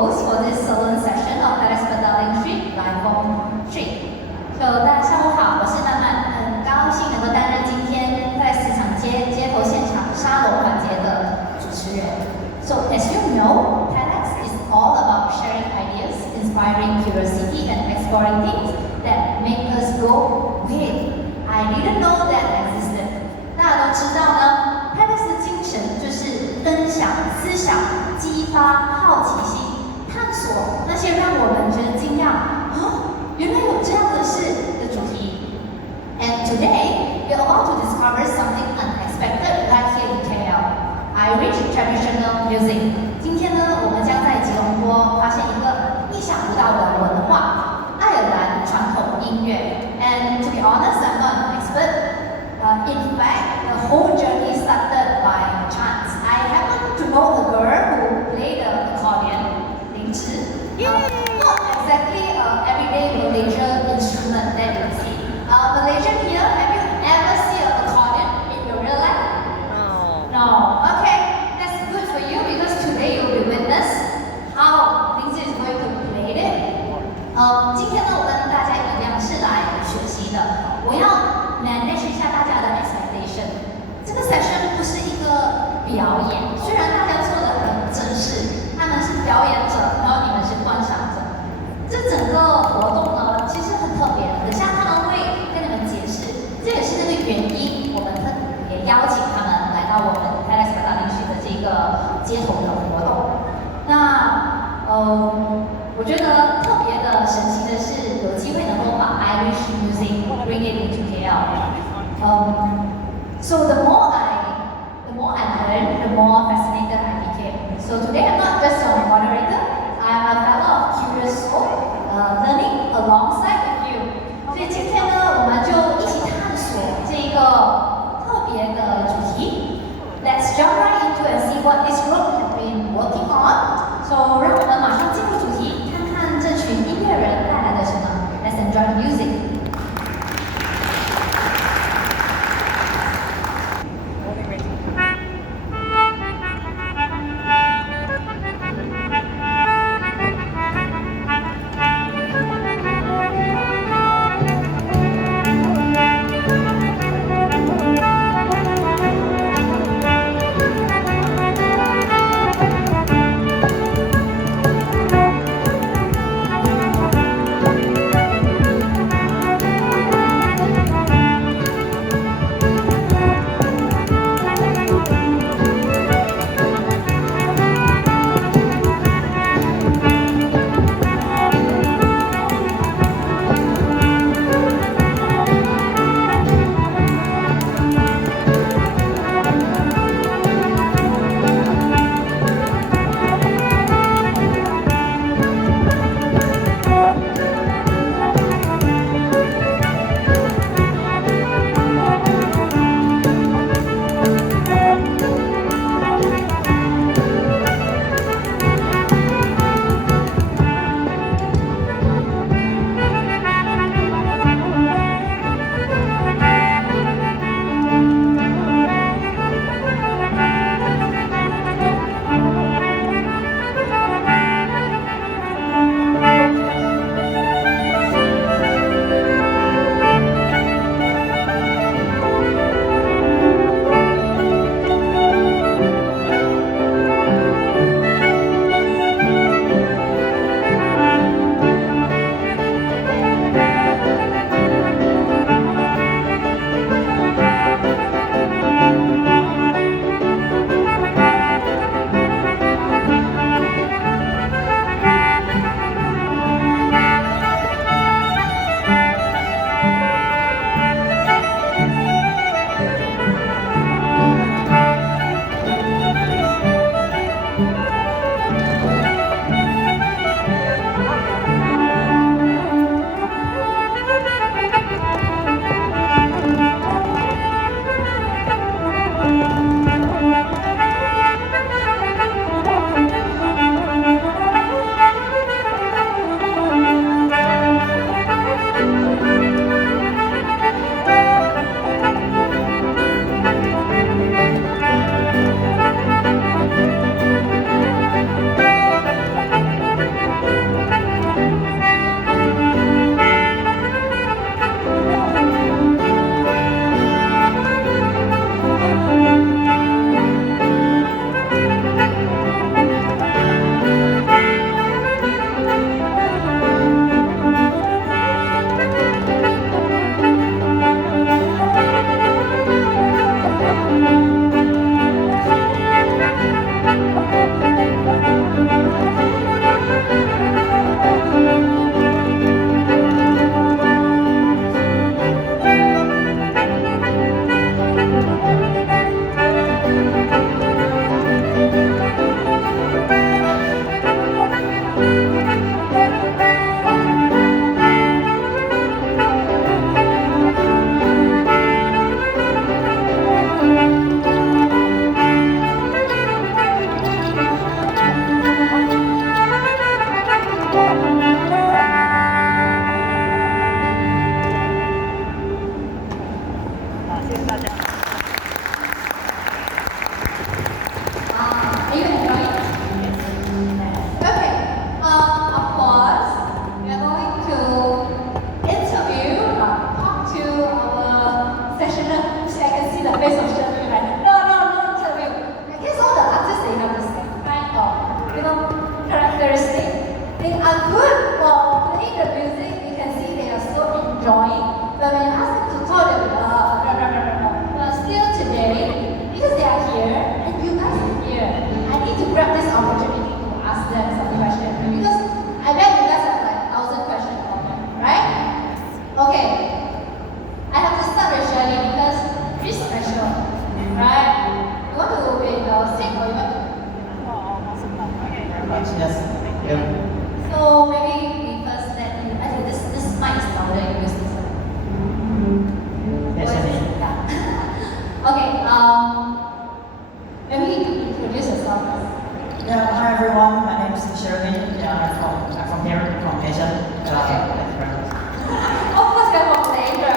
host for this solo session of TedX Petaling Street Live from Street。大家下午好，我是曼曼，很高兴能够担任今天在市场街头现场沙龙环节的主持人。So as you know, TedX is all about sharing ideas, inspiring curiosity, and exploring things that make us go, wait, I didn't know that existed。大家都知道呢 ，TedX 的精神就是分享思想、激发好奇心、探索那些让我们觉得惊讶原来有这样的事的主题。And today we are about to discover something unexpected right here in KL, Irish traditional music。今天呢，我们将在吉隆坡发现一个意想不到的文化——爱尔兰传统音乐。And to be honest, I'm not an expert. In fact, the whole journey started by chance. I happen to know a girl who played the accordion, 林芝。Not exactly an everyday Malaysian instrument that you see. Malaysian here, have you ever seen an accordion in your real life? No. Okay, that's good for you because today you will witness how 林芝 is going to play it. 今天呢，我跟大家一样是来学习的。我要 manage 一下大家的 expectation。这个 session 不是一个表演，虽然大家做的很正式，他们是表演者，然后你们是观赏者。这整个活动呢，其实很特别。等下他们会跟你们解释，这也是那个原因，我们特别邀请他们来到我们 TedX Petaling Street 的这个街头的活动。那我觉得特别的神奇的是，有机会能够把 Irish music bring it into KL。So the more I learned, the more fascinated I became. So today I'm not just a moderator, I'm a fellow of curious soul, learning alongside with you. 所以今天呢，我们就一起探索这个特别的主题。Let's jump right into and see what this group has been working on. So 让我们马上进入主题，看看这群音乐人带来的什么。Let's enjoy the music. much, yes. Yeah. So maybe we first let you. I think this mic is louder. You use this one. Yes, I mean. Yeah. Okay. Maybe you can introduce yourself first. Yeah, hi everyone. My name is Cheery. Yeah, I'm from here, from Asia. Okay. Thank you very much. Of course, you're from Malaysia.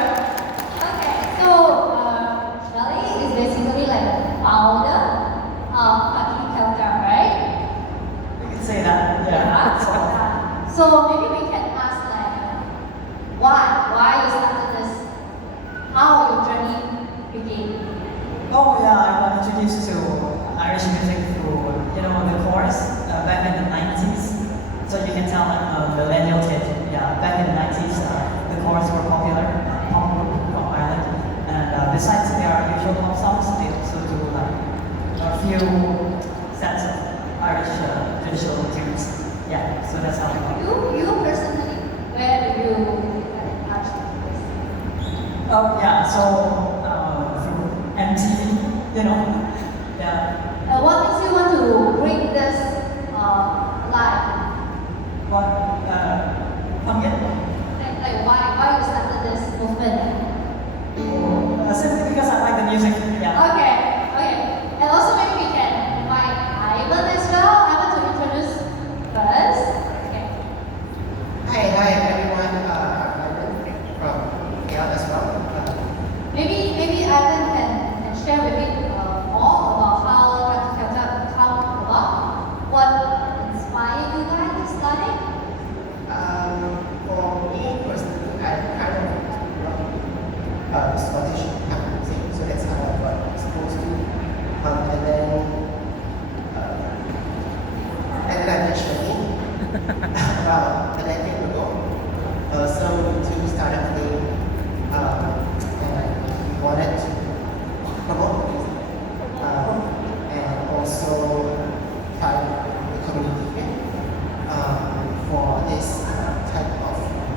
Okay. So Bally is basically like the founder of Kaki Keltik, right? You can say that. Yeah. So maybe we can ask like why you started this, how your journey began. Oh yeah, I got introduced to Irish music through, the chorus back in the 90s. So you can tell I'm a millennial kid. Yeah, back in the 90s, the chorus were popular, pop group from Ireland. And besides their usual pop songs, they also do like a few sets of Irish traditional tunes. Yeah, so that's how I got it. You personally, where do you touch this? Oh yeah, so through MTV, yeah. What makes you want to bring this live? But come again? Like why you started this movement? Simply because I like the music. Yeah. Okay. And also maybe we can invite Ivan as well. Ivan to introduce first. Okay. Hi everyone. I'm Ivan from KL as well. Maybe Ivan can share with me more about how Kaki Keltik come about. What inspired you guys to start it? For me personally, I kind of love Scottish music, so that's how I got exposed to. And then I met Shani about a decade ago. So we two started playing, and we wanted to promote music, and also try the community for this type of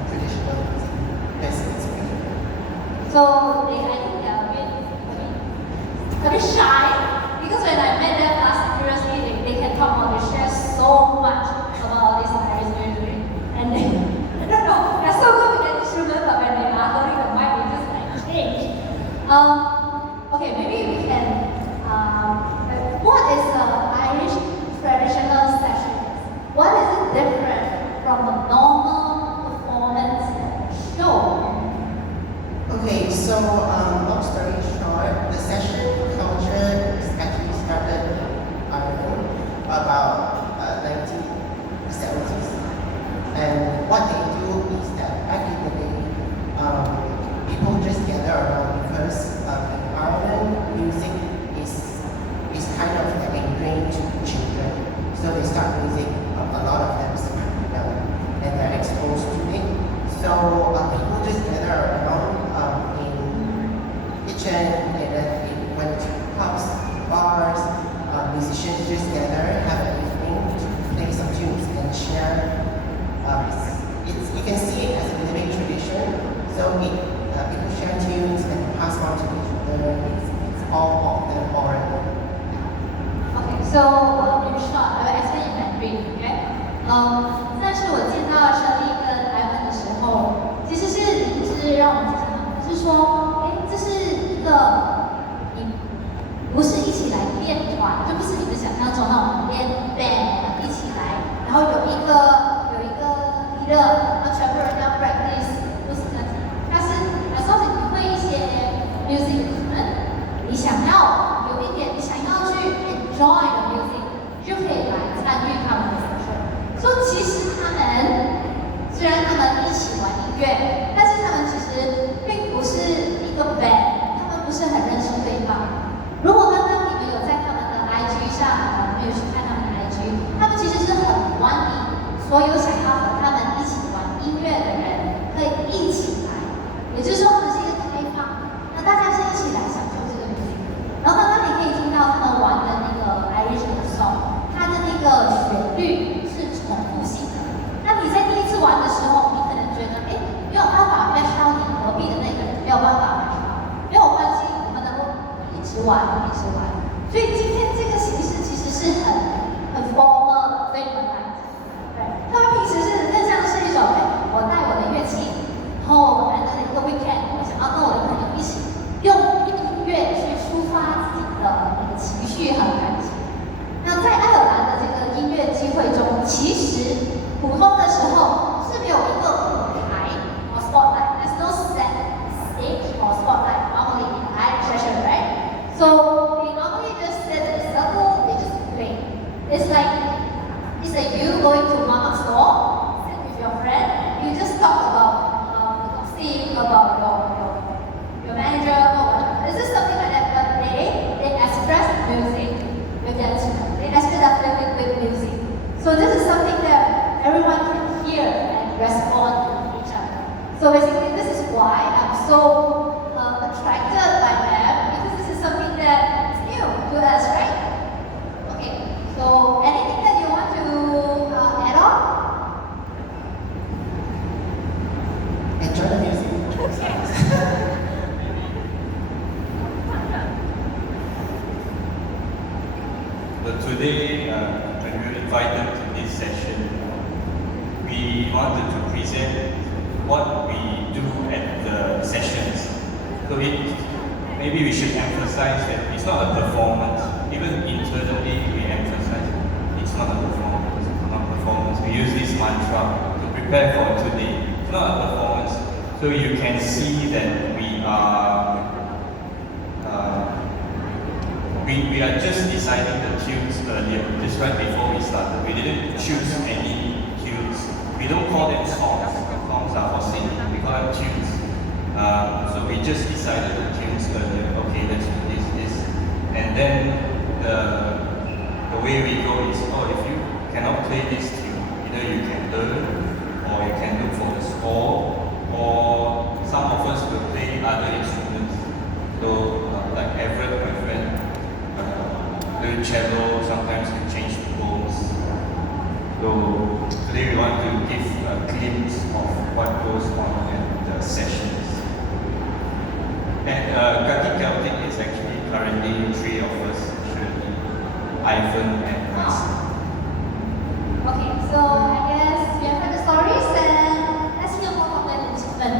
traditional music. That's it's great. So I think they are a bit shy because when I met them last seriously, they can talk about, they share so much about this Irish music, and then I don't know, they're so good with the instrument, but when they are holding the mic, they just like change. Okay, maybe we can. What is Irish traditional sessions? What is it different from a normal performance show? Okay, so long story short, the session culture is actually started in Ireland about 1970s. And what they do is that back in the day, people just gather around because in Ireland, music is kind of like ingrained to children. So they start music, a lot of them start young, and they're exposed to it. So people just gather around in kitchen, and then they went to pubs, bars, musicians just gather, have an evening to play some tunes and share. You can see it as a living tradition. So people share tunes and pass on to each other. It's all of them already. Okay, so in short, I will explain in Mandarin, okay? say you going to mama store, sit with your friend, you just talk about gossip, about your manager or whatever. It's just something like that, but they express music with their instrument. They express their feeling with music. So this is something that everyone can hear and respond to each other. So basically, this is why I'm so attracted by them, because this is something that is new to us, right? Okay. So anything that you want to add on? Enjoy the music. But today, when we were invited to this session, we wanted to present what we do at the sessions. So maybe we should emphasize that it's not a performance. Even internally, we emphasize it's not a performance. It's not a performance. We use this mantra to prepare for today. It's not a performance. So you can see that we are just deciding the tunes earlier, just right before we started. We didn't choose any tunes. We don't call them songs. Songs are for singing. We call them tunes. So we just decided the tunes earlier. Okay, let's do this. And then the way we go is, if you cannot play this tune, either you can learn, or you can look for the score, or some of us will play other instruments. So like Everett, my friend, learn cello, sometimes we change the bones. So today we want to give a glimpse of what goes on at the sessions. And Kaki Keltik is actually currently 3 of us, Cheery, Ivan, and myself. Okay, so I guess we have heard the stories and let's hear more from the instrument.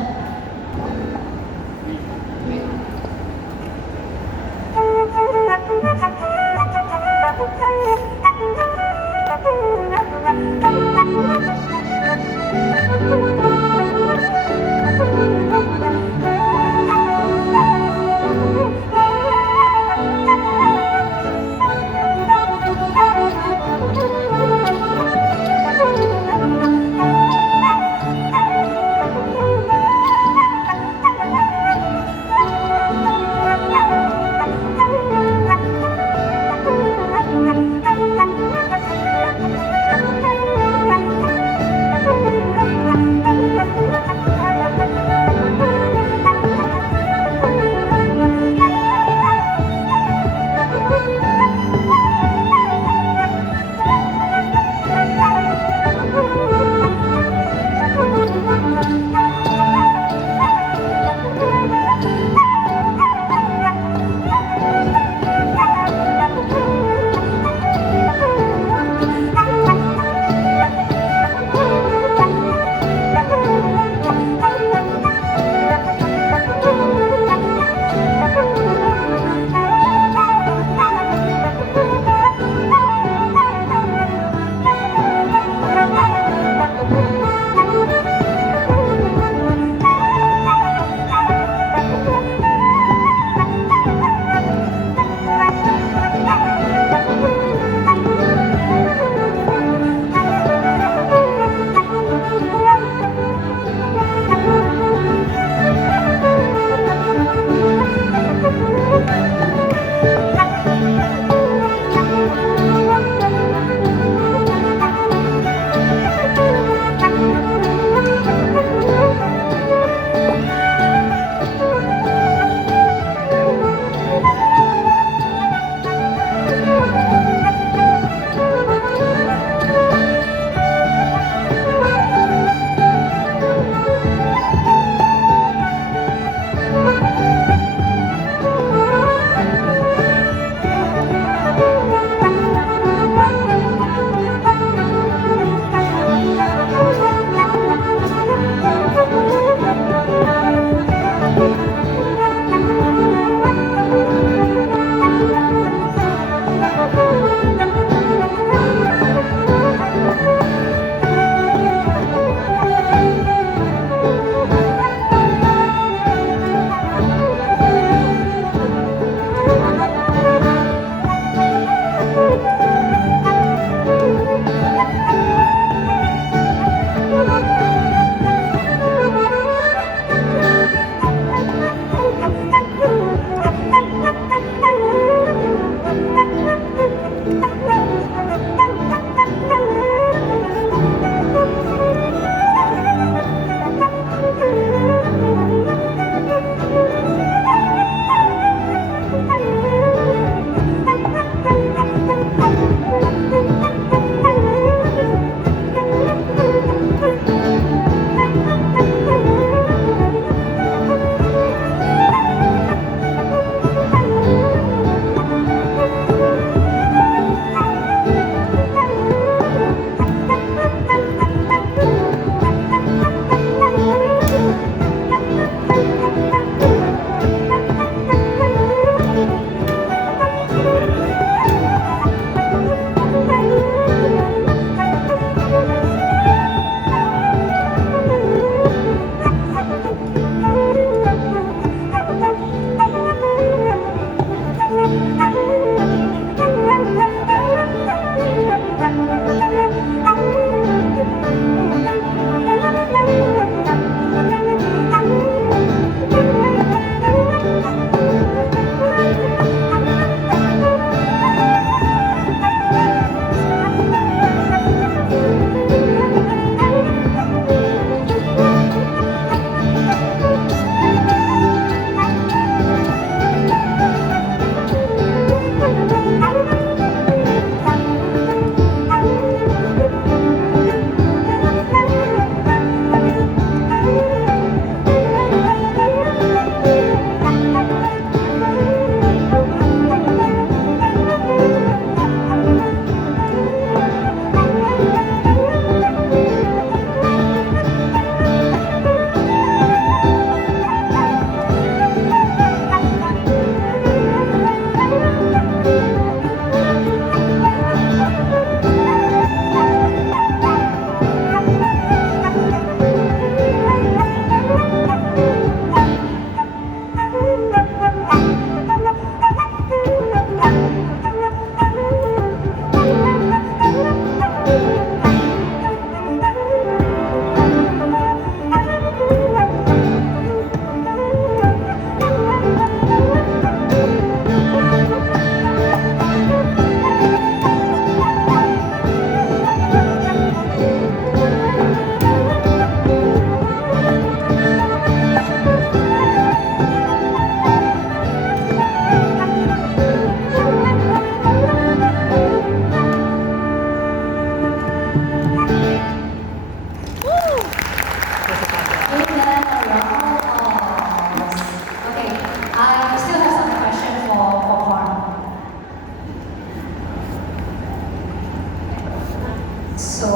So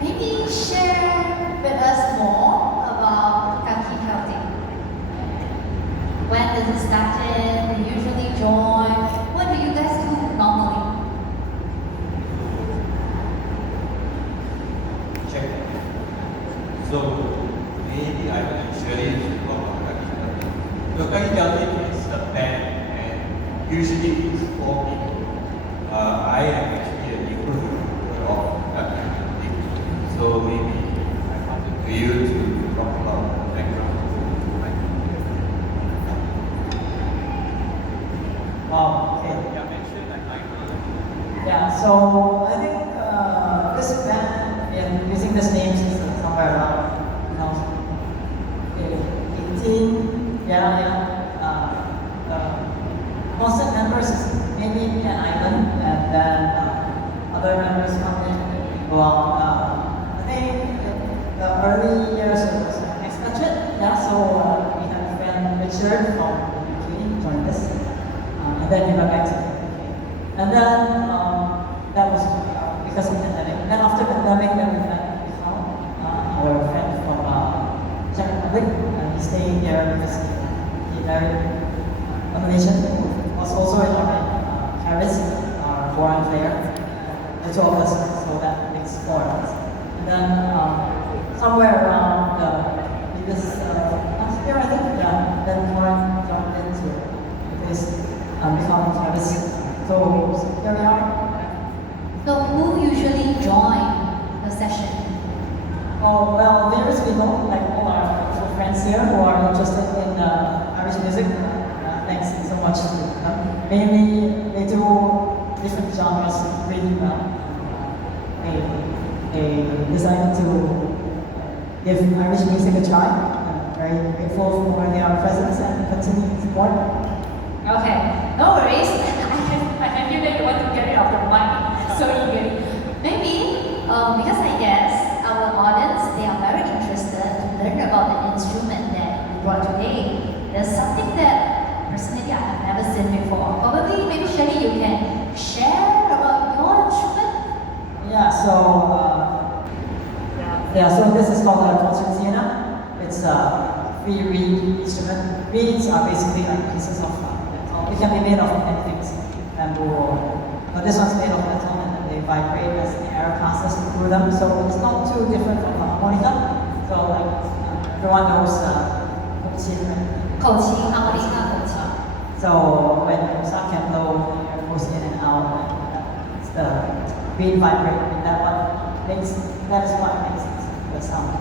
maybe share with us more about Kaki Keltik. When does it start? We usually join. What do you guys do normally? Check. So maybe I will actually talk about Kaki Keltik. So Kaki Keltik is a band and usually it's 4 people. I am actually a new of Kaki Keltik. So maybe I want you to talk about the background. Wow, okay. Yeah, so I think this band, using this name since somewhere around 2018, constant members is maybe me and Ivan, and then other members come in. Well, I think in the early years it was expatriate, so we had a friend Richard from UK joined us. And then we went back to the UK. And then that was because of the pandemic. And then after the pandemic, then we met Calum, our friend from Czech Republic, and he stayed here because he married a Malaysian who was also in our Paris, our foreign player. The two of us, so that makes 4 of us. And then somewhere around this last year, I think, then Fran jumped into this. Becoming Travis. So here we are. So who usually join the session? Oh well, various people, like all our friends here who are interested in Irish music. Thanks so much to them. Mainly, they do different genres really well. They decided to give Irish music a try. I'm very grateful for their presence and continued support. Okay, no worries. I can feel that you want to get it off the mic so eagerly. Maybe because I guess our audience, they are very interested to learn about the instrument that you brought today. There's something that personally I have never seen before. Probably, maybe Shelly, you can share about your instrument. So this is called a concertina. It's a free reed instrument. Reeds are basically like pieces of it can be made of many things, bamboo, but this one's made of metal and they vibrate as the air passes through them. So it's not too different from a harmonica. So like everyone knows harmonica. So when sound can blow, the air goes in and out, and it's the reed vibrate, and that is what makes the sound.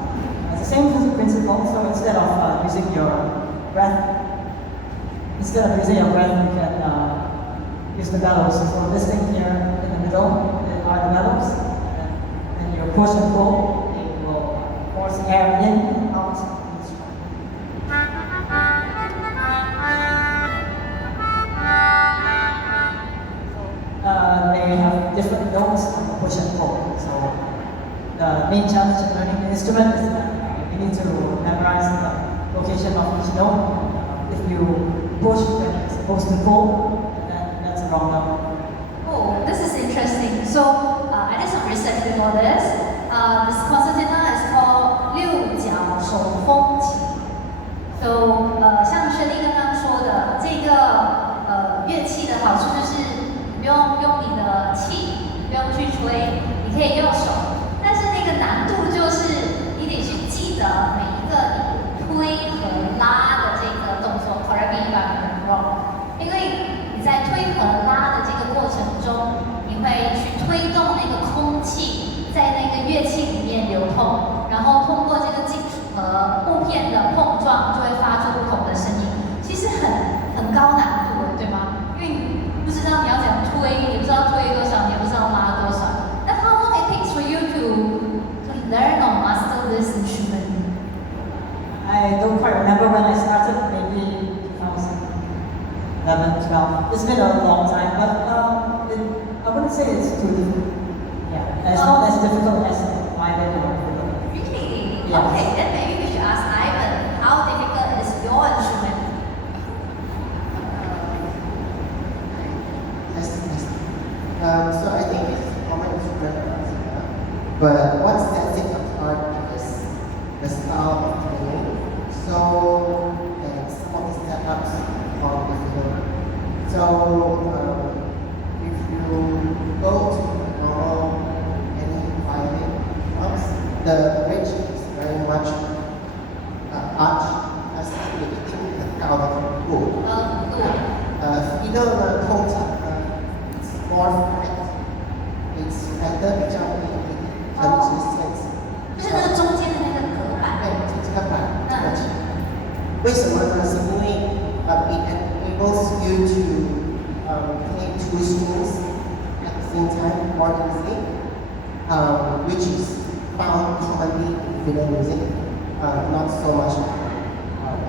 It's the same principle. So instead of using your breath. Instead of using your breath, you can use the bellows. So this thing here in the middle are the bellows. And you push and pull, it will force air in and out. They have different notes on the push and pull. So the main challenge in learning the instrument is that you need to memorize the location of each note. If you push when it's supposed to pull, and that's a wrong number. Oh, this is interesting. So I did some research before this. This concertina is called 六角手风琴。So 像Shirley刚刚说的，这个乐器的好处就是不用用你的气，不用去吹，你可以用手。但是那个难度就是你得去记得每一个你推和拉的这个动作。Correct me if I'm wrong. 因为你在推和拉的这个过程中，你会去推动那个空气在那个乐器里面流通，然后通过这个金属和布片的碰撞，就会发出不同的声音。其实很高难度的，对吗？因为你不知道你要怎样推，也不知道推多少，你也不知道拉多少。那 how long it takes for you to learn or master this instrument? I don't quite remember when I started, maybe 2011, 12. It's been a long time, but I wouldn't say it's too difficult. Yeah, it's not as difficult as violin or fiddle. Really? Yes. Okay, then maybe we should ask Ivan, how difficult is your instrument? So I think it's common to But what sets it apart is the style of playing. So, and some of the setups on the fiddle. So, if you go to normal any violin clubs, the bridge is very much arched as if it's很高的鼓。fiddle 呢，通常it's more flat, it's flatter 比较一点很直线。就是那个中间的那个隔板。对，就这个板，这个起。为什么呢？是因为it enables you to play two strings at the same time more easily, which is found commonly in fiddle music, not so much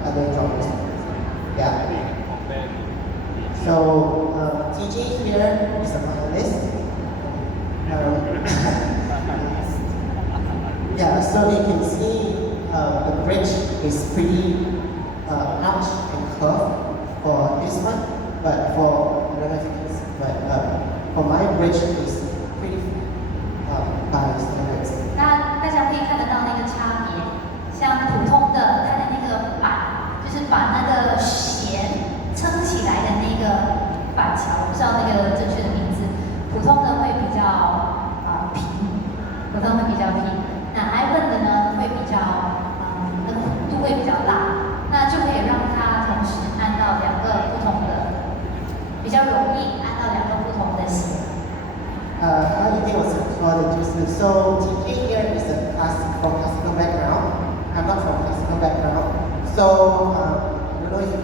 other genres. Yeah. So TJ here is a violinist. Yeah, so you can see the bridge is pretty arched and curved for this one, but for I don't know if you can see, but for my bridge is pretty by standards. 那大家可以看得到那个差别，像普通的它的那个板，就是把那个弦撑起来的那个板桥，我不知道那个正确的名字。普通的会比较平，普通会比较平。那 Ivan 的呢会比较那个弧度会比较大，那就可以让它同时按到两个不同的，比较容易按到两个不同的弦。还有一点我想说的就是 ，so TJ here is from classical background. I'm not from classical background, so I don't know if you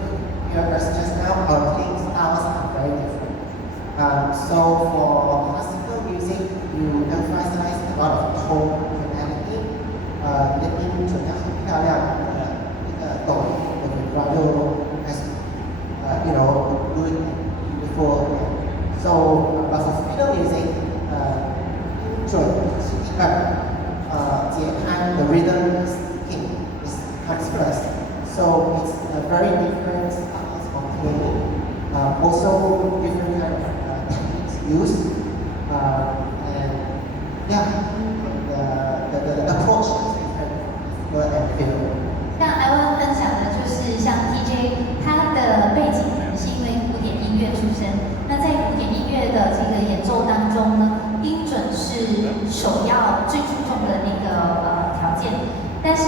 heard us just now. Our playing styles are very different. So for classical music, you emphasize a lot of tone tonality. 你的音准要很漂亮，那个抖的 vibrato has, good and beautiful. So but for fiddle music, 音准是第二，节拍 the rhythm is comes first. So it's a very different styles of playing. Also different kind of techniques used. And yeah, the approach is different for and fiddle. 像艾文分享的就是像 TJ， 他的背景可能是因为古典音乐出身。那在古典音乐的这个演奏当中呢，音准是首要最注重的那个条件。但是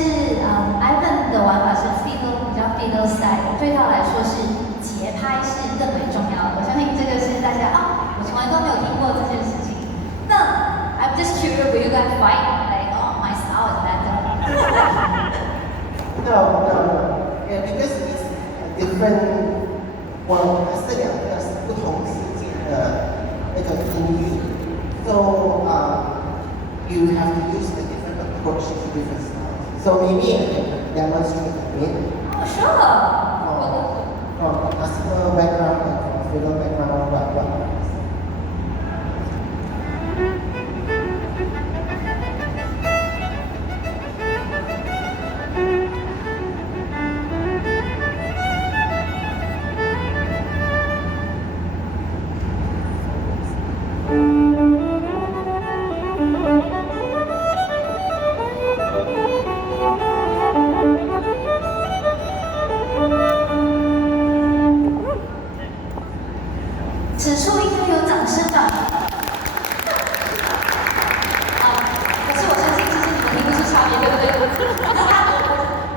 Ivan 的玩法是 fiddle 比较 fiddle style， 对他来说是节拍是更为重要的。我相信这个是大家我从来都没有听过这件事情。那 I'm just curious, will you guys fight? Like, my style is better. No. Yeah, because it's different. Well, 它是两个不同世界的那个音域。So you have to use a different approach to different styles. So maybe I can demonstrate a bit. Oh, sure. From classical background and from fiddle background, what. 此处应该有掌声吧？可是我相信这是你们听不出差别，对不对？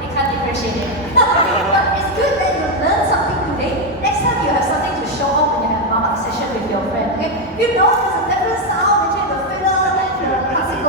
你看 differentiate. But it's good that you learn something today. Next time you have something to show off when you have a session with your friend. Okay? You know there's a different style between the fiddle and the classical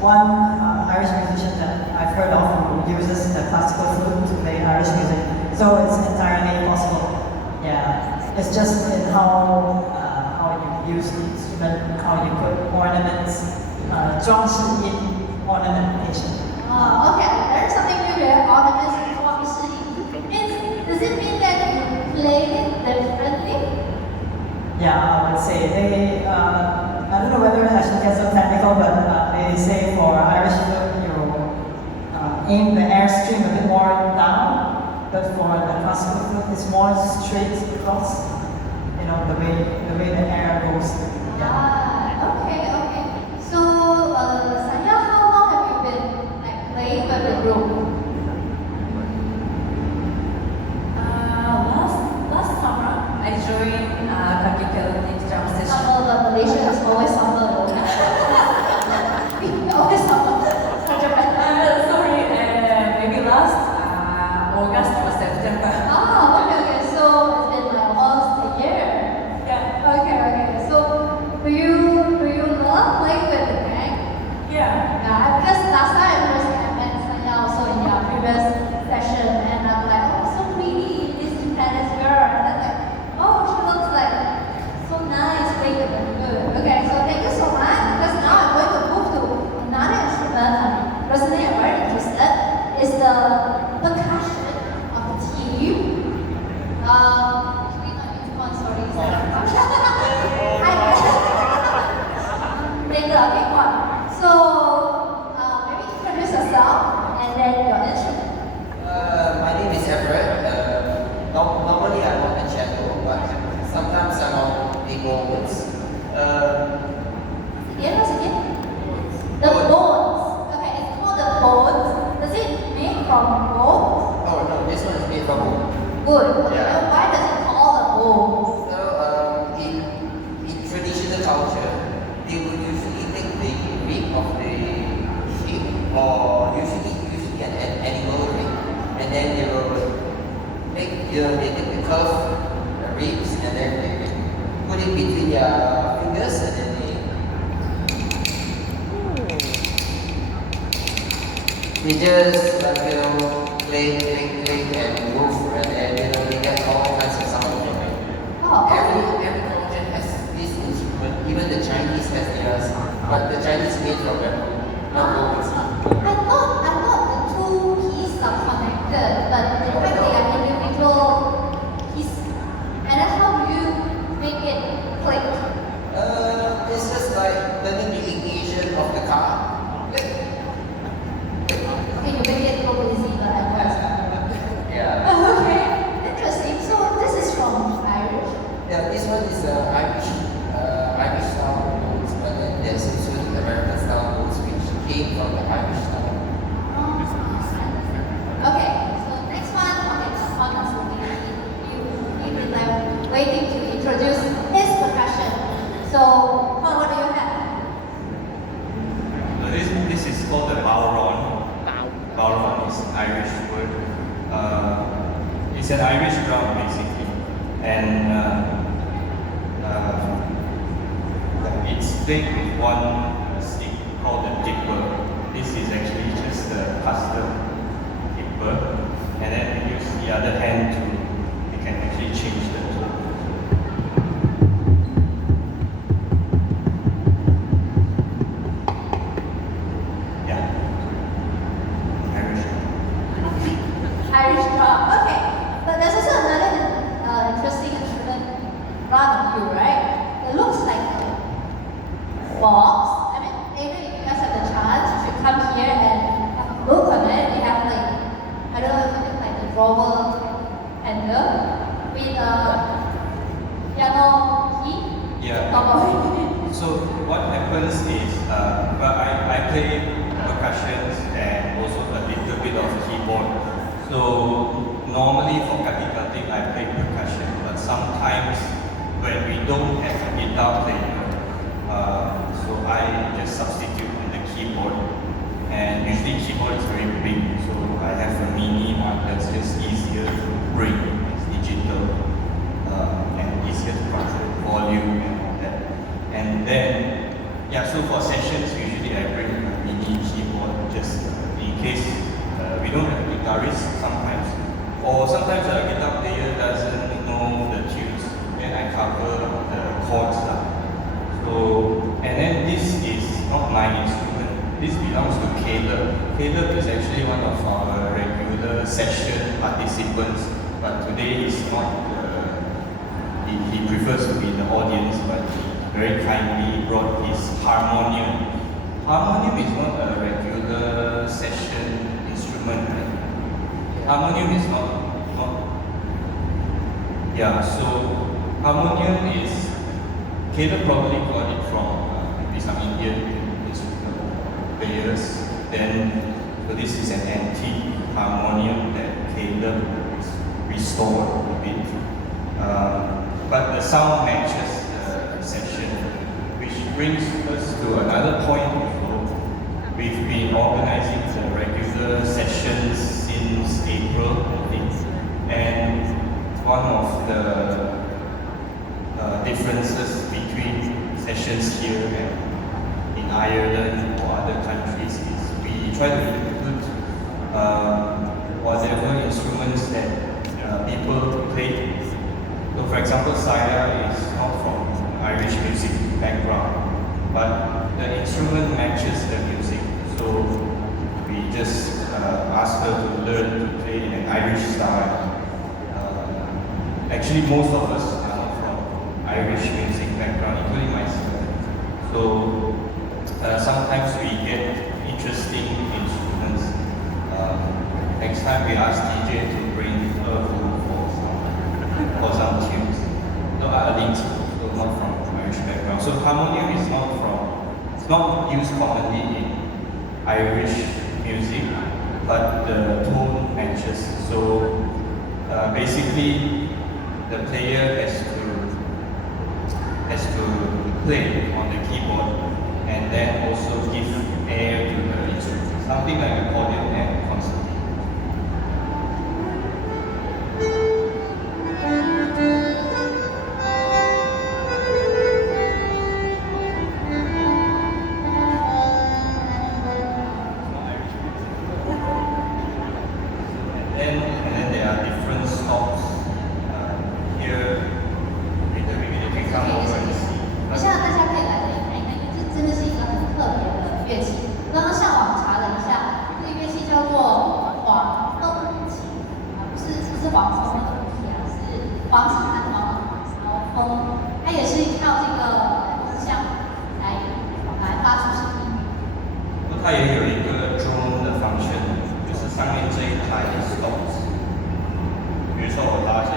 one Irish musician that I've heard of who uses the classical flute to play Irish music. So it's entirely possible. Yeah, it's just in how you use the instrument, how you put ornaments, 装饰音 ornamentation. Oh, okay. There's something new here. Ornaments and 装饰音. Does it mean that you play it differently? Yeah, I would say they. I don't know whether I should get so technical, but they say for Irish flute you aim the airstream a bit more down, but for the classical flute it's more straight across. You know the way the air goes. Yeah. Okay. So, Sanya, how long have you been playing with the group? Last summer, I joined Kaki Keltik jam session. Summer, but Malaysia is always summer. Always summer. Sorry, maybe last August or September. Okay. So it's been almost a year. Yeah. Okay. So do you love playing with the gang? Yeah. Yeah, because last time I met Sanya also in your previous session, and I'm like, oh, so pretty, this Spanish girl, and then like, oh, she looks like so nice, playing the good. Okay, so thank you so much, because now I'm going to move to another instrument. Personally, I'm very interested. Is the percussion of the team. Should we not use one? Sorry, is that later, okay, one. So, maybe introduce yourself and then your instrument. My name is Everett. Normally I'm on the cello, but sometimes I'm on the bones. Again? The bones. Okay, it's called the bones. Does it made from bones? Oh no, this one is made from wood. Good. Okay, Yeah. then why does it call the bones? So in traditional culture, they would usually take the rib of the sheep, or usually an animal rib, and then they will they take the curve, the ribs, and then they put it between their fingers, and then they just play and move, and then they get all kinds of sound from it. Oh, Every culture has this instrument, even the Chinese has theirs, but the Chinese made from bamboo, not bones. I thought the two pieces are connected, but in fact they are individual pieces. And then how do you make it click? It's just like learning the ignition of the car. Okay, you make it look easy, but I know. Yeah. Okay, interesting. So this is from Irish. Yeah, this one is Irish style bones, but then there's also the American style bones which came from the Irish style. Okay, so next one. Okay, the fun is looking at you've been like waiting to introduce his percussion. So, what do you have? This is called the ballron. Ballron is Irish word. It's an Irish drum basically, and it's played with one stick called the dipper. This is actually just a custom dipper, and then we use the other hand we can actually change the tone. Yeah. Irish drum. Okay, but there's also another interesting instrument in front of you, right? It looks like a box. I mean, later if you guys have the chance, you should come here and have a look on it. We have like, I don't know if it's like the drawer handle with a piano key. Yeah. Top of it. So what happens is, I play percussions and also a little bit of keyboard. So normally for Kaki Keltik I play percussion, but sometimes when we don't have a guitar player, so I just substitute on the keyboard. And usually keyboard is very big, so I have a mini one that's just easier to bring. It's digital and easier to control volume and all that. And then, yeah, so for sessions usually I bring a mini just in case we don't have guitarists sometimes, or sometimes a guitar player doesn't know the tunes, then I cover the chords. So, and then this is not my instrument, this belongs to Calum. Calum is actually one of our regular session participants, but today he's not, he prefers to be in the audience, but he very kindly brought his harmonium. Harmonium is not a regular session instrument, right? Harmonium is not yeah, so harmonium is, Calum probably got it from maybe some Indian instrument players. Then, so this is an antique harmonium that Calum restored a bit. But the sound matches the session, which brings us to another point also. We've been organizing the regular sessions since April, I think, and one of the differences between sessions here and in Ireland or other countries is we try to include whatever instruments that people play. So for example, Saya is not from Irish music background, but the instrument matches the music. So we just ask her to learn to play in an Irish style. Actually, most of us are not from Irish music background, including myself. So sometimes we get interesting instruments. Next time we ask DJ to bring a flute for some tunes. No, so not from Irish background. So harmonium is it's not used commonly in Irish music, but the tone matches. So basically, the player has to play on the keyboard and then also give air to the instrument, something like accordion and concertina. And then there are different stops here. Maybe they can come over and see. 接下来大家可以来这里看一看，因为这真的是一个很特别的乐器。刚刚上网查了一下，这个乐器叫做黄风琴，不是黄蜂的东西啊，是黄芪和毛风，它也是靠这个风箱来发出声音。它也有一个 drone 的 function， 就是上面这一排 stops。比如说我拉这个。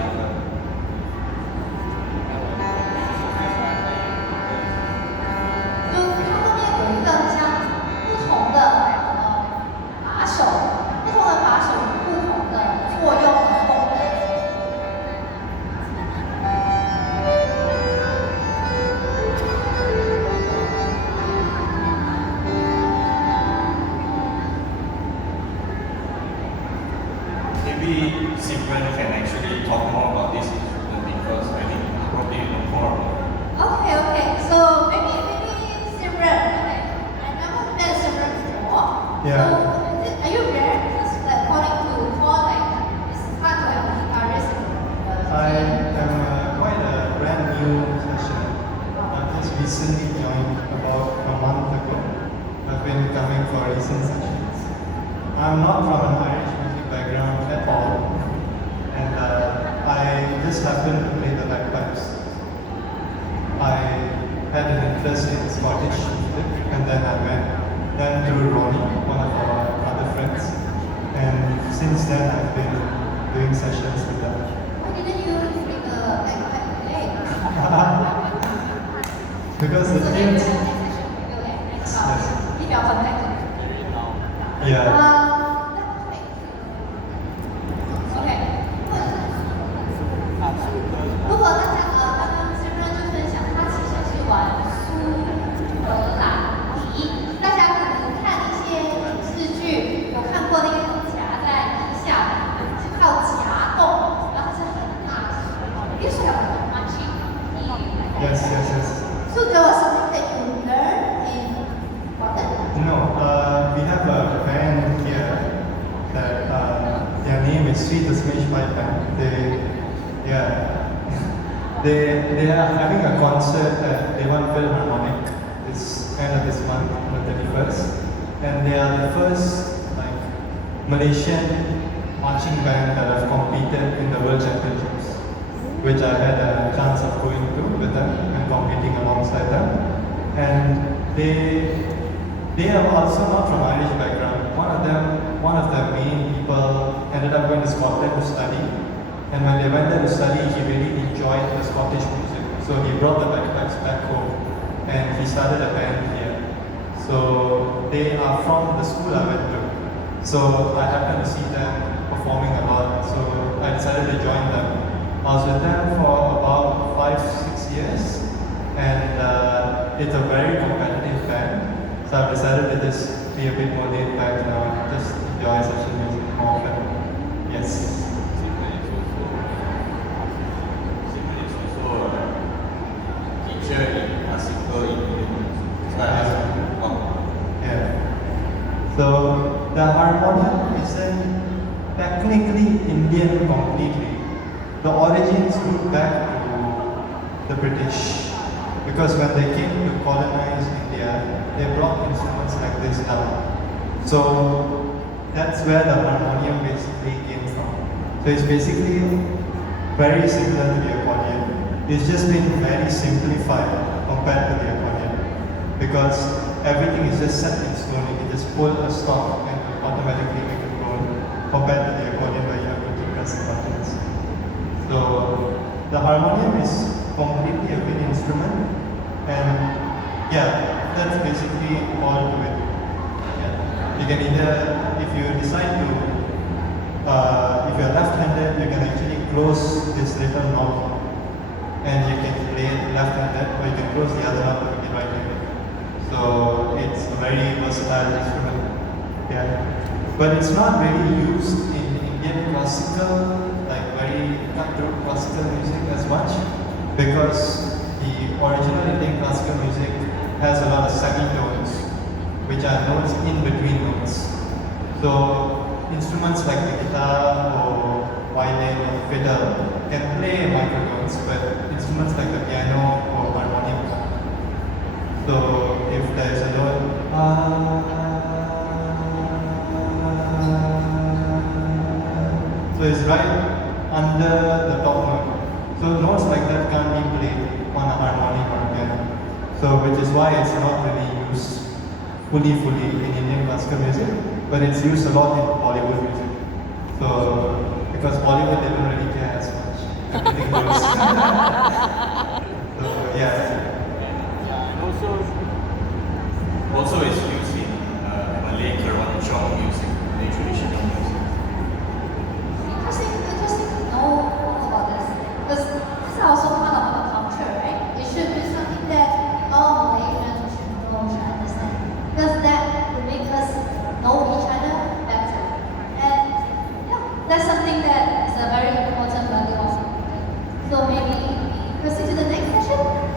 Can actually talk more about this instrument because I think probably you know more. Okay. So maybe Simran. Okay, I never met Simran before. Yeah. So are you rare? Because according to Paul, it's hard to have a guitarist. I am quite a brand new musician. I've just recently joined about a month ago. I've been coming for recent sessions. I'm not from an Irish music background at all. And I just happened to play the bagpipes. I had an interest in Scottish music, and then I met them through Ronnie, one of our other friends. And since then, I've been doing sessions with them. Why didn't you bring the bagpipe today? Because the So tunes. next session we will next Yes. If you are contacted. Yeah. OK。如果大家刚刚 Simran 就分享，他其实是玩苏格兰笛。大家可能看一些影视剧，有看过那个夹在地下，是靠夹动，然后它是很大的。You should have a matching. Yes. So there was something that you learned in Bonnet? No, we have a see the Smash Pipe Band. They are having a concert at Dewan Philharmonic. It's kind of this month, on the 31st. And they are the first Malaysian marching band that have competed in the World Championships, which I had a chance of going to with them and competing alongside them. And they are also not from Irish background. One of the main people ended up going to Scotland to study. And when they went there to study, he really enjoyed the Scottish music. So he brought the backpacks back home and he started a band here. So they are from the school I went to. So I happened to see them performing a lot. So I decided to join them. I was with them for about 5-6 years. And it's a very competitive band. So I've decided to just be a bit more laid back now and just enjoy session music more often. Yes. So the harmonium isn't technically Indian completely. The origins root back to the British, because when they came to colonize India, they brought instruments like this down. So that's where the harmonium basically came from. So it's basically very similar to the accordion. It's just been very simplified compared to the accordion, because everything is just set in stone. You can just pull a stop and automatically make a tone, compared to the accordion where you have to press the buttons. So the harmonium is completely a wind instrument, and yeah, that's basically all to it. Yeah. You can either, if you decide to, if you're left-handed, you can actually close this little knob and you can play it left-handed, or you can close the other knob and make it right-handed. So it's a very versatile instrument. Yeah. But it's not really used in Indian classical, like very cutthroat classical music as much, because the original Indian classical music has a lot of semitones, which are notes in between notes. So instruments like the guitar or violin or fiddle can play microtones, but instruments like the piano or harmonium can't. So if there is a note, so it's right under the top note. So notes like that can't be played on a harmonium or piano. So which is why it's not really used fully in Indian classical music, but it's used a lot in Bollywood music. So because Bollywood they don't really care as much. Everything goes. So yeah. Also it's used in Malay Keroncong music, Malay traditional music. Interesting to know about this, because this is also part of our culture, right? It should be something that all Malaysians should know, should understand, because that will make us know each other better. And yeah, that's something that is a very important value of. So maybe we proceed to the next session.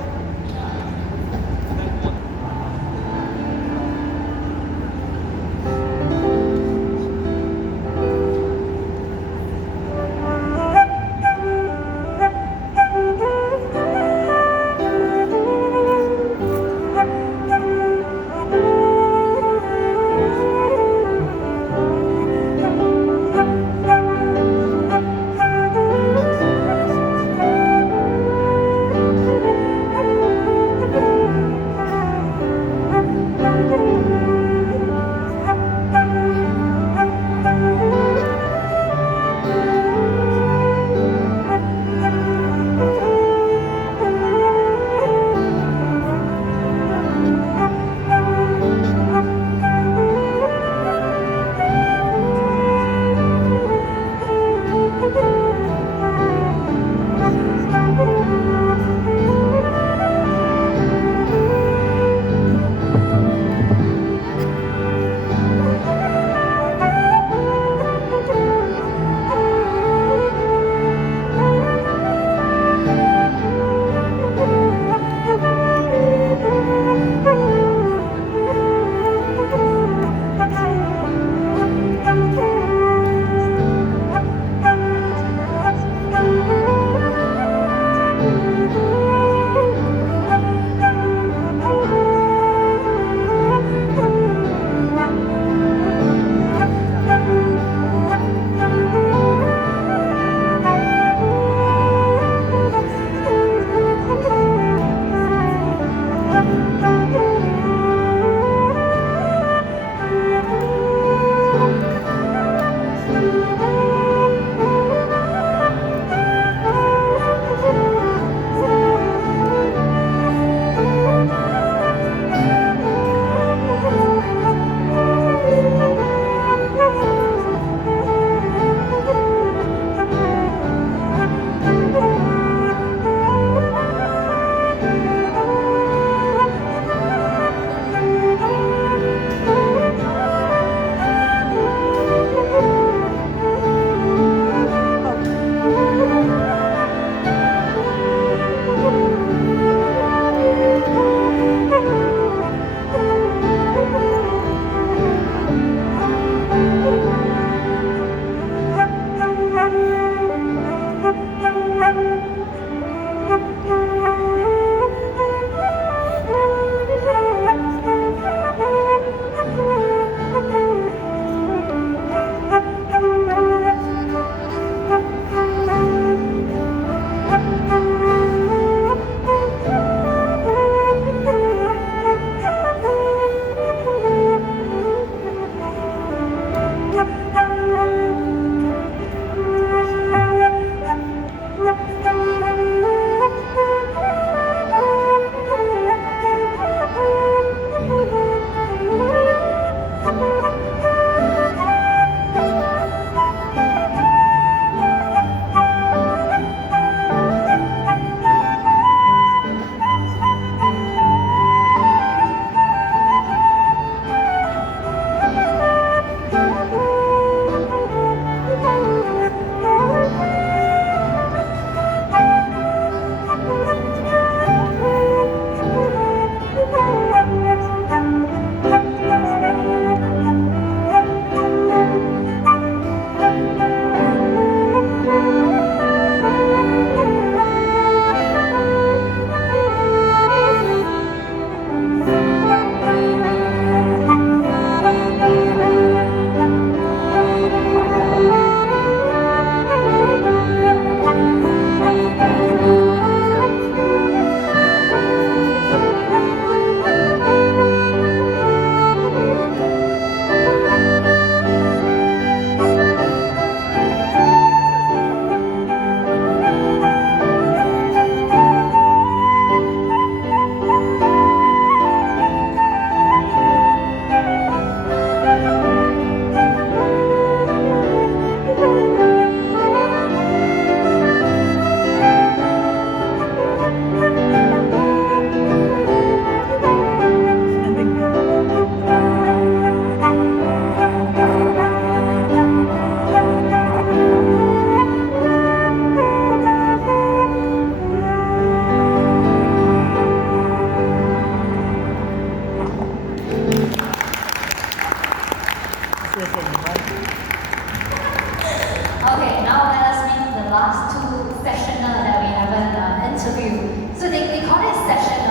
Okay, now let us meet the last two sessioner that we haven't interviewed. So they call it sessioner,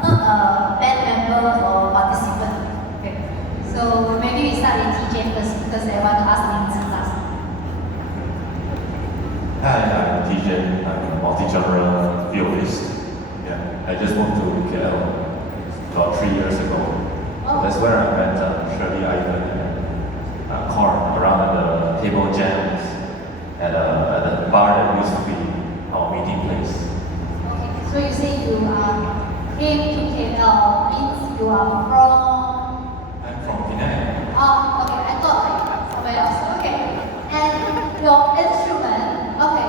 not a band member or participant. Okay. So maybe we start with TJ first because I want to ask names last. Hi, I'm TJ. I'm a multi-genre violist. Yeah, I just moved to KL about 3 years ago. Oh. That's where I met Shirley, Ivan, and Corn around at the table jams at a bar that used to be our meeting place. Okay, so you say you came to KL, means you are from... I'm from Penang. Oh, okay, I thought like somewhere else. Okay, and your instrument, okay,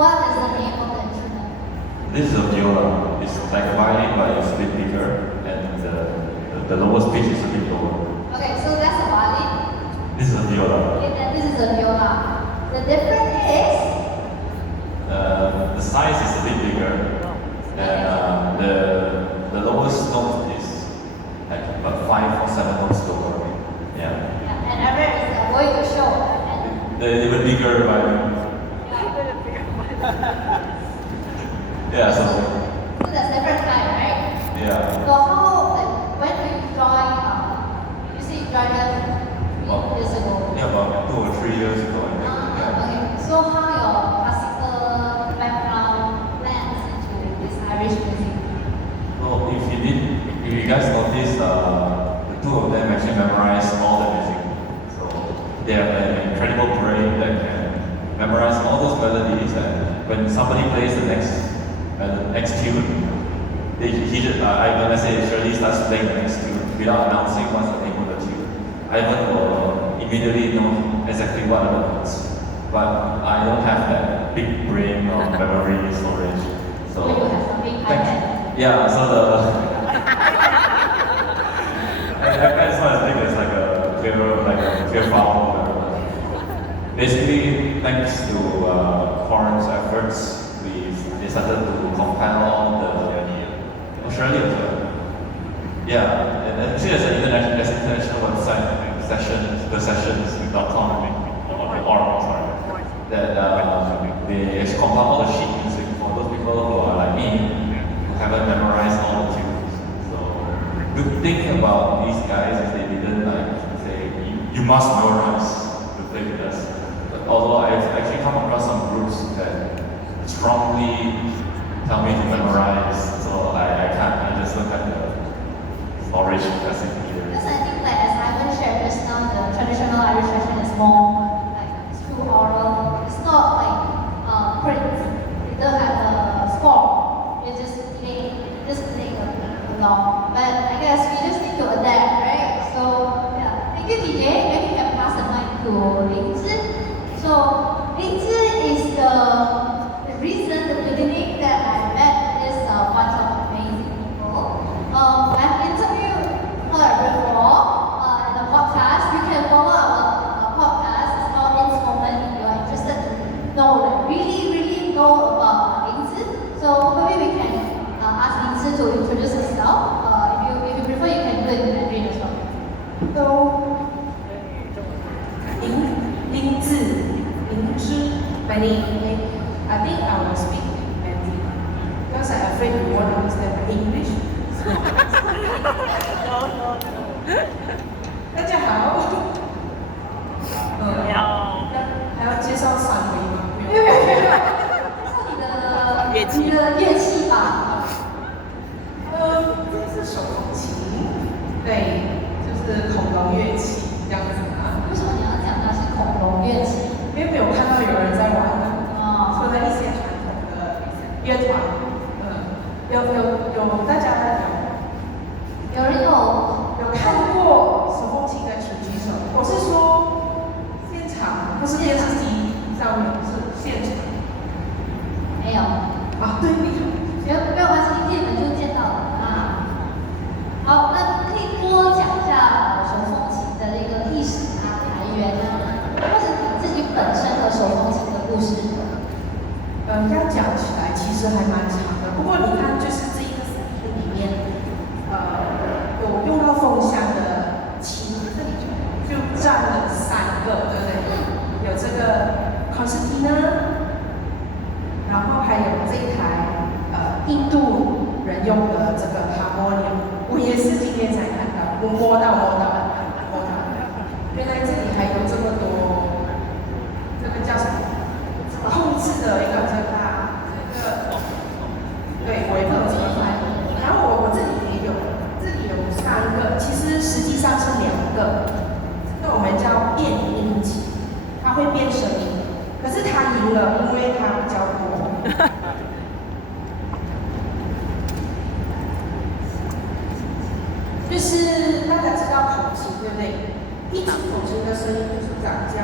what is the name of the instrument? This is a viola. It's like a violin, but it's a bit bigger, and the lowest pitch is a bit lower. Okay, so that's a violin. This is a viola. Okay, then this is a viola. The difference is? The size is a bit bigger, and the lowest note is like about 5 or 7 notes lower. Yeah. Yeah, and Everett is going to show. And The even bigger violin. Yeah. So that's different kind, right? yeah. So how, like, when you join, you say you joined us 3 years ago. Yeah, about 2 or 3 years ago. I think. Yeah. Okay, so how your classical background blends into this Irish music? Well, if you if you guys notice, the two of them actually memorize all the music. So they have an incredible brain that can memorize all those melodies, and when somebody plays the next tune, Ivan, let's say Shirley starts playing the next tune without announcing what's the name of the tune. Ivan will immediately know exactly what are the notes. But I don't have that big brain of memory storage. So you have something iPad. yeah, so iPad's not as big as like a clear file. Basically, thanks to Korn's efforts, they started to compile all the Australia. Yeah, and actually there's an international website, sessions.com, that they actually compile all the sheet music for those people who are like me, who haven't memorized all the tunes. So, good thing about these guys is they didn't say, you must memorize to play with us. But although I've actually come across some groups that strongly tell me to memorize, so I can't, I just don't have the storage capacity here. Because I think like as Ivan shared just now, the traditional Irish version is more like it's true oral. It's not like print. It doesn't have a score. You're just playing along. But I guess we just need to adapt, right? So yeah, thank you DJ. Maybe you can pass the mic to Lingzi. So Lingzi is the reason, the beginning that I met is a bunch of amazing people. I've interviewed her before in the podcast. You can follow our podcast. It's called Installment if you are interested to know, like really know about Lingzi. So probably we can ask Lingzi to introduce herself. If you prefer, you can do it in Mandarin as well. So, Lingzi. My name, I think I will speak Mandarin because I'm afraid you won't understand my English. 大家好，还要介绍三位吗？你的乐器吧。这是手风琴，对，就是恐龙乐器这样子啊。为什么你要讲它是恐龙乐器？因为没有看到有人在玩的，除了一些传统的乐团，有大家有人有看过手风琴的请举手。我是说现场，不是电视机上面，是现场。没有啊，对，没有关系，进门就见到了啊。好，那可以多讲一下手风琴的这个历史啊、来源啊。或者你自己本身的手风琴的故事，要讲起来其实还蛮长的。不过你看，就是这一个CD里面，有用到风箱的琴，这里就占了3个，对不对？有这个 concertina， 然后还有这一台印度人用的这个 harmonium， 我也是今天才看到，我摸到。原来这里还有这么多，这个叫什么？控制的一个对，我也不知道怎么翻译。然后我这里也有，这里有3个，其实实际上是2个，那我们叫变音器，它会变声音，可是它赢了，因为它比较多。就是大家知道口琴对不对？一支口琴的声音就是长这样。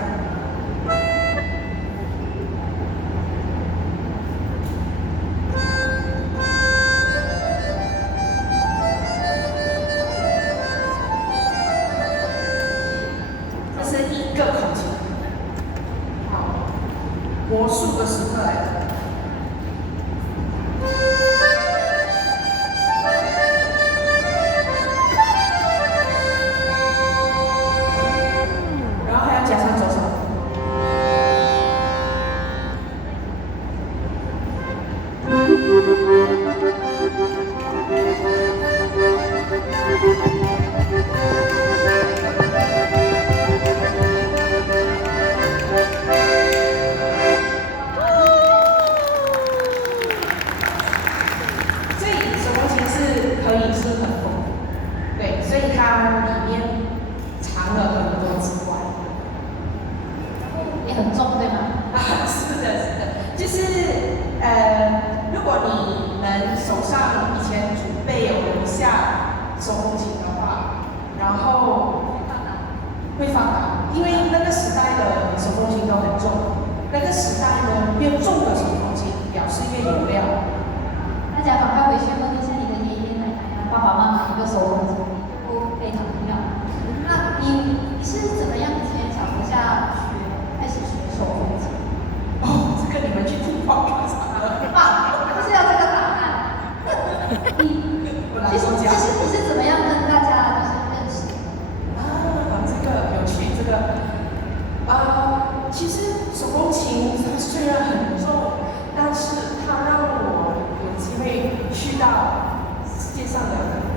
这是1个口琴。好，魔术的时刻来了。可以是会发达，因为那个时代的手风琴都很重，那个时代呢越重的手风琴表示越有料。大家赶快回去问一下你的爷爷奶奶啊、爸爸妈妈有没有手风琴，都非常重要。那你是怎么样先想不下开始学手风琴？哦，这个你们去听 podcast 就是要这个答案。其实你是怎么样跟大家就是认识的？这个有趣，这个其实手风琴它虽然很重，但是它让我有机会去到世界上的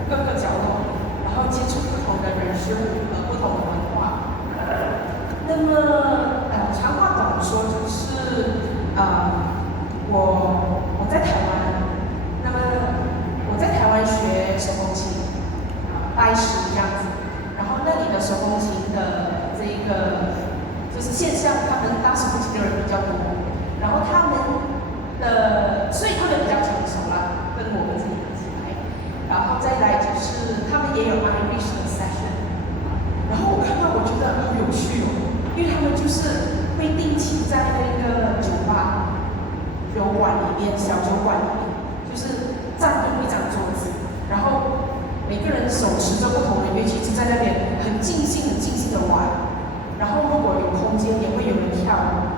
各个角落，然后接触不同的人事物和不同的文化。那么长话短说就是我在台湾，那么我在台湾学手风琴，80这样子，然后那里的手风琴的这个就是现象，他们打手风琴的人比较多，然后所以他们比较成熟啦，跟我们这里比起来，然后再来就是他们也有 Irish 的 session， 然后我看到我觉得好有趣哦，因为他们就是会定期在那个酒吧。酒馆里面，小酒馆里面，就是占用一张桌子，然后每个人手持着不同的乐器，就在那边很尽兴的玩。然后如果有空间，也会有人跳舞，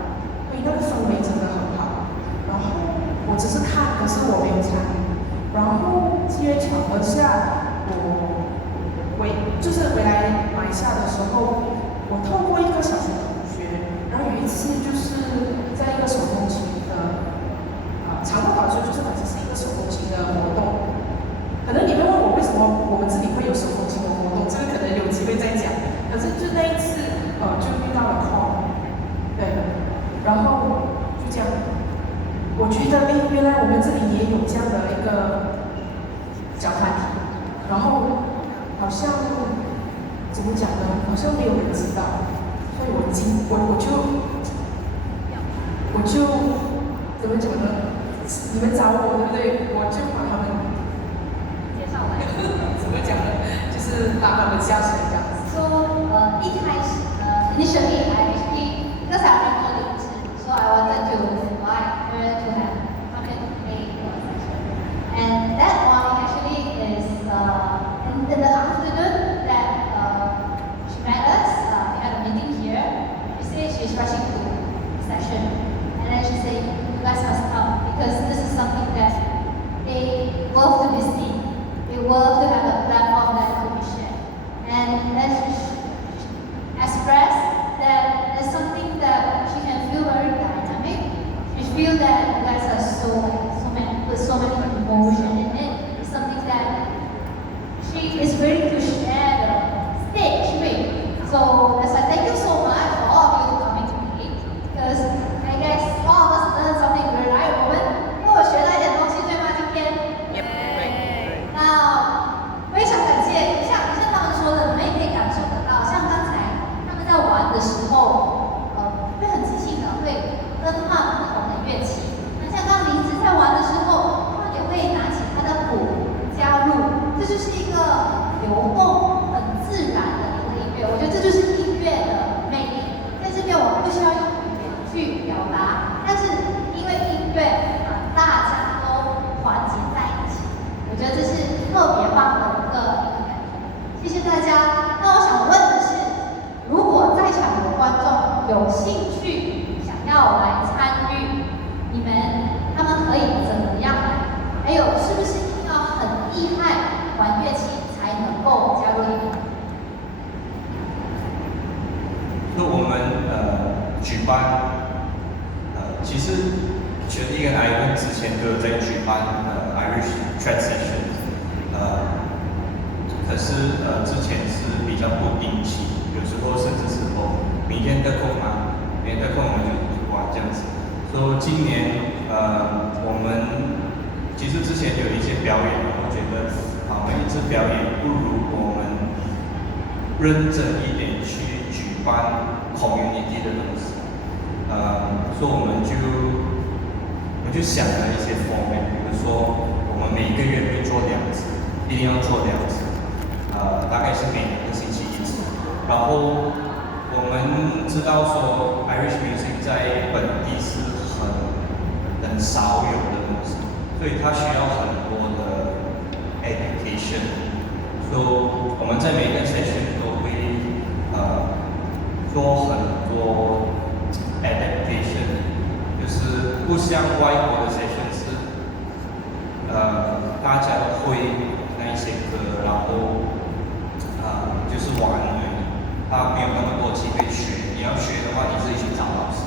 所以那个氛围真的很好。然后我只是看，可是我没有参与。然后机缘巧合下，我就是回来马来西亚的时候，我透过一个小学同学，然后有一次就是在一个手风琴的。长话短说，就是它只是一个手风琴的活动。可能你会问我为什么我们这里会有手风琴的活动，这个可能有机会再讲。可是就那一次，就遇到了 call， 对，然后就这样，我觉得原来我们这里也有这样的一个小团体，然后好像怎么讲呢？好像没有人知道，所以我就怎么讲呢？你们找我对不对？我就把他们介绍来。怎么讲呢？就是把他们下水这样子。一开始initially because I didn't know the music, so I wanted to invite her to have come and play a session. And that one actually is in the afternoon that she met us. We had a meeting here. She said she's rushing to the session, and then she said, "You guys must come because this is something that they love to be seen. They love to have a platform that to be shared." And then she expressed that there's something that she can feel very dynamic. She feels that you guys are so many emotion in it. It's something that she is ready to share the stage with. So that's why thank you so much for all of you coming to me because I guess all of us learned something very right. 我们学到一点东西，对吗？今天。那非常感谢，像他们说的，你们也可以感受得到，像刚才他们在玩的时候，会很即兴的会更换不同的乐器。那像刚离子在玩的时候，他们也会拿起他的鼓加入，这就是一个流动、很自然的一个音乐。我觉得这就是音乐的魅力。在这边我们不需要用语言去表达，但是因为音乐把大家都团结在一起，我觉得这是特别棒的一个感觉。谢谢大家。那我想问的是，如果在场的观众有兴趣想要来参与，他们可以怎么样来？还有是不是一定要很厉害玩乐器才能够加入你们？那我们举办其实全力跟 Ivan 之前都有在举办Irish Chat Session， 可是之前是比较不定期，有时候甚至是明天的空吗？明天的空我们就玩这样子。所以今年我们其实之前有一些表演，我觉得每一次表演不如我们认真一点去举办 community 的东西。所以我们就想了一些format，比如说我们每一个月会做2次，一定要做2次，大概是每2个星期1次。然后我们知道说 Irish music 在本地是很少有的东西，所以它需要很多的 education。所以我们在每个 session 都会做很多 adaptation， 就是不像外国的 session 是大家都会那一些歌，然后就是玩而已，他没有那么多机会学。你要学的话，你自己去找老师。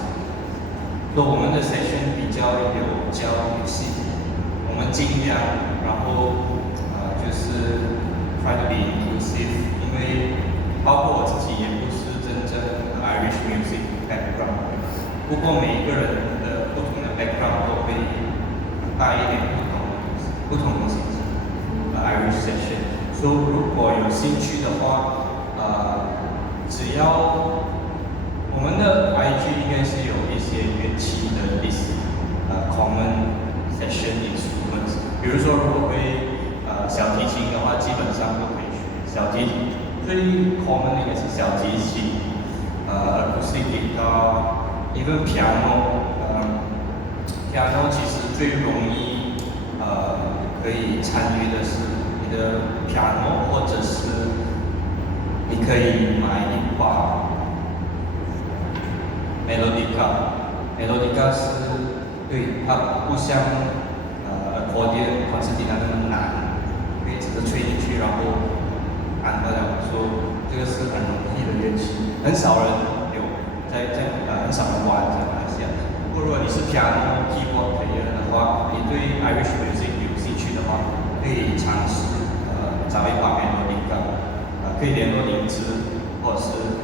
所以我们的 session 比较有教育性，我们尽量，然后就是 try to be inclusive， 因为包括我自己也不是真正的 Irish music background， 不过每一个人的不同的 background 都会带一点不同的形式Irish session。所以如果有兴趣的话，只要我们的 IG 应该是有一些乐器的 list， common session instruments， 比如说如果会小提琴的话，基本上都可以学。小提琴最 common 的应该是小提琴，acoustic guitar，even piano，piano 其实最容易可以参与的是你的 piano， 或者是你可以买一把 melodica，melodica 是对它不像accordion 或是那么难，可以只是吹进去，然后按得了，说这个是很容易的乐器，很少人有很少人玩在马来西亚。不过如果你是 piano keyboard player 的话，你对 Irish music 有兴趣的话，可以尝试找一把 melodica， 可以联络林芝，或者是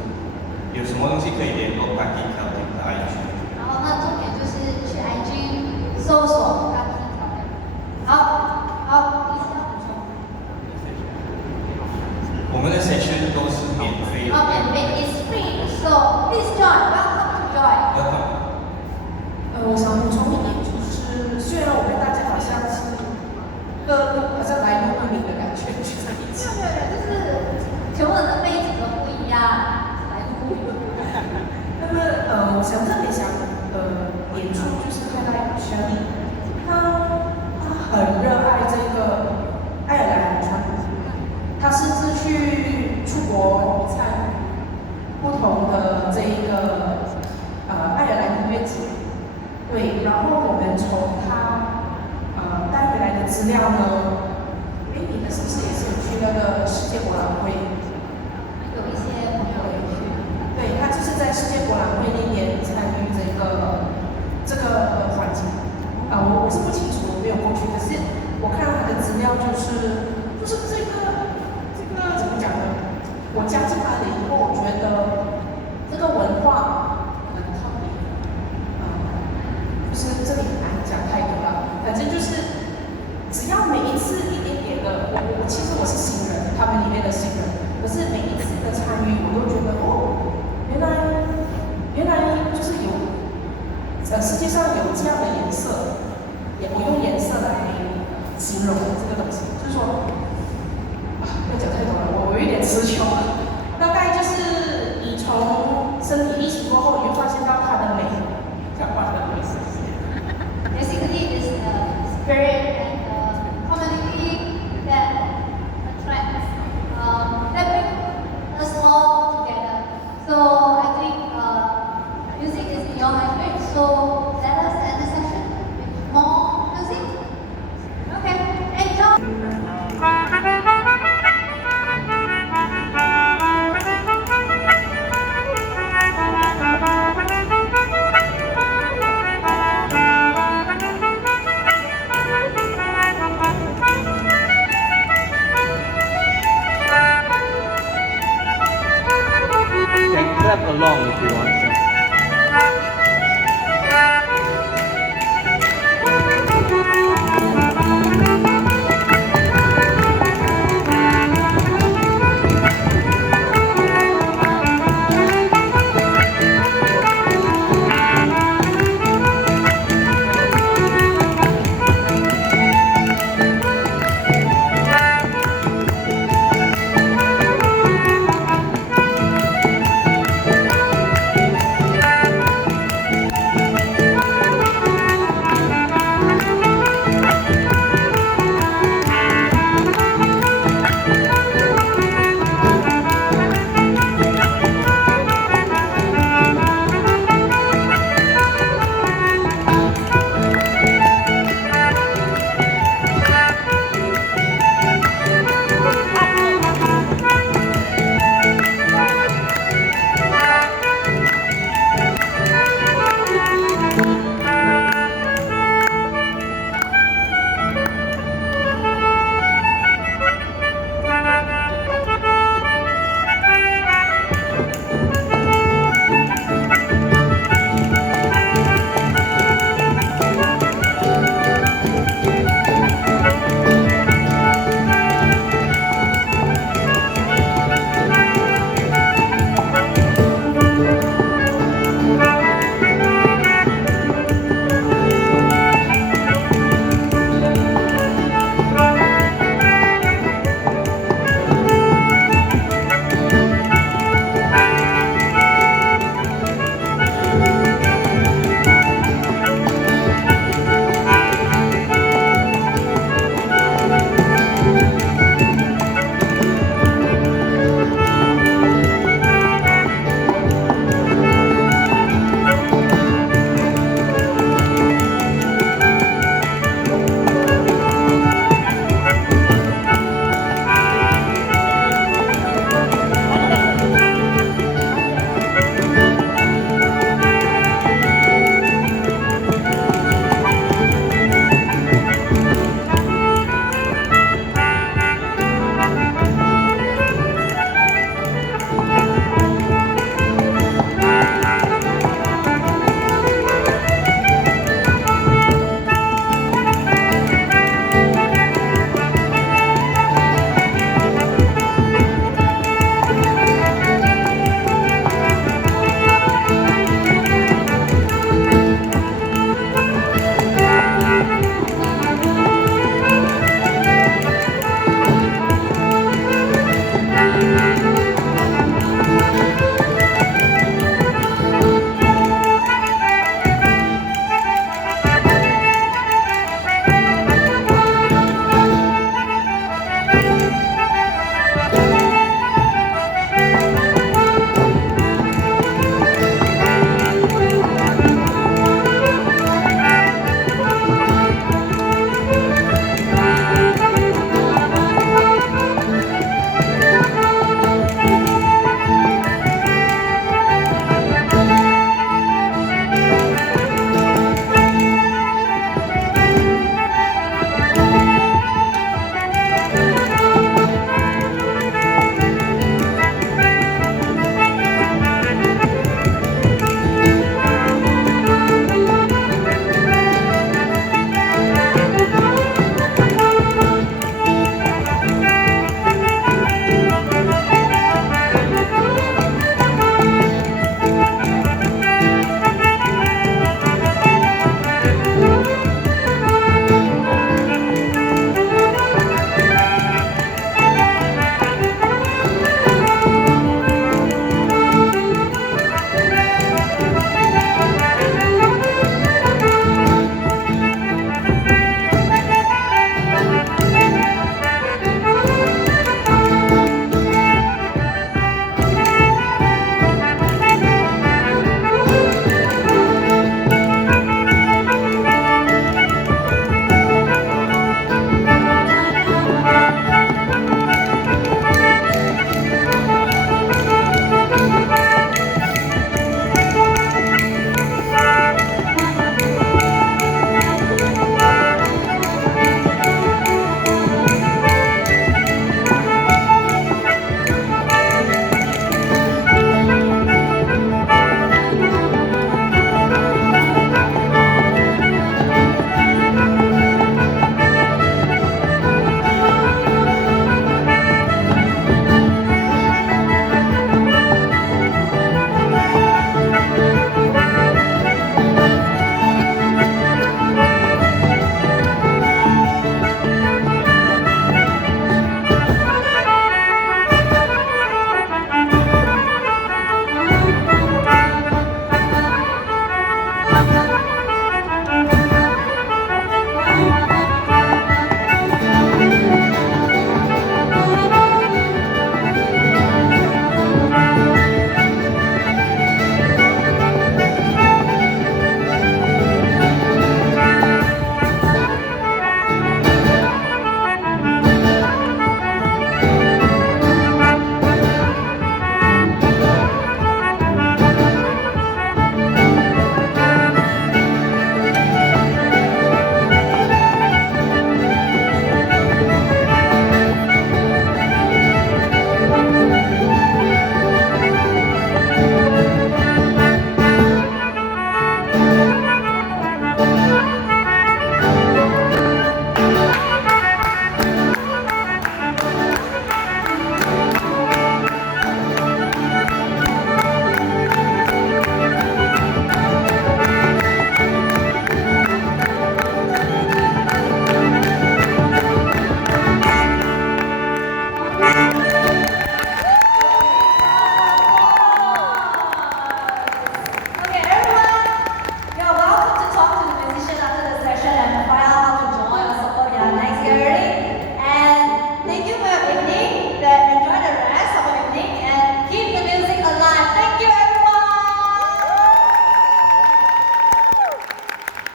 有什么东西可以联络 Kaki Keltik 的 IG。然后那重点就是去 IG 搜索 Kaki Keltik。好，你是要补充？我们的 session 都是免费的。免费 is free，so please join，welcome to join。我想补充一点，就是虽然我们大家好像是好像来路不明的感觉聚在一起，就是全部人的背景都不一样，来路不明。那么我想特别想点出就是看到一个Cheery，他很热爱这个爱尔兰传统，他甚至去出国参与不同的这一个爱尔兰音乐节。对，然后我们从他带回来的资料呢，你们是不是也是有去那个世界博览会？有一些朋友也去。对，他就是在世界博览会那边参与这个环节。我是不清楚，我没有过去，可是我看他的资料就是这个怎么讲呢？我加进来了以后，我觉得这个文化很特别。就是这里很难讲太多了，反正就是只要每一次一点点的，其实我是新人，他们里面的新人，可是每一次的参与，我都觉得原来就是有世界上有这样的颜色，我用颜色来形容这个东西，就是说不要讲太多了，我有点词穷了，大概就是你从身体力行过后，你就发现到它的美，讲话的美。Basically, it's the spirit and the community that attracts, that bring us all together. So I think music is beyond language. So let us end the session with more music. Okay, enjoy. Clap along if you want.